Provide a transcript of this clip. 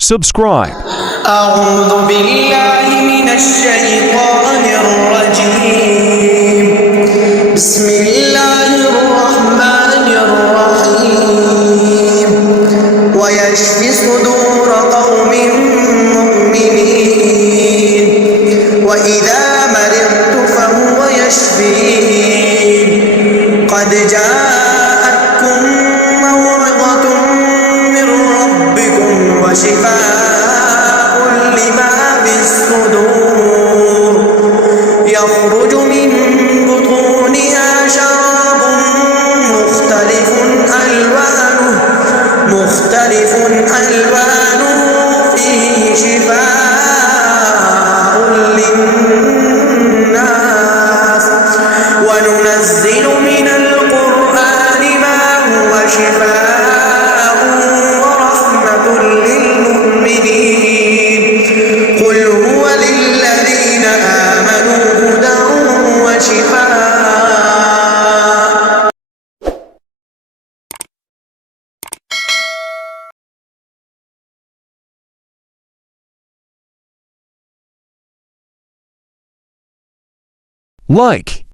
Subscribe. أعوذ بالله من الشيطان الرجيم. بسم الله الرحمن الرحيم. ويشفي صدور قوم مؤمنين وإذا مرضت فهو يشفين. قد جاءتكم موعظة من ربكم وشفاء لما في الصدور. يخرج من بطونها شراب مختلف ألوانه فيه شفاء للناس. وننزل من القرآن ما هو شفاء ورحمة للمؤمنين. قل هو للذين آمنوا هدى وشفاء. Like.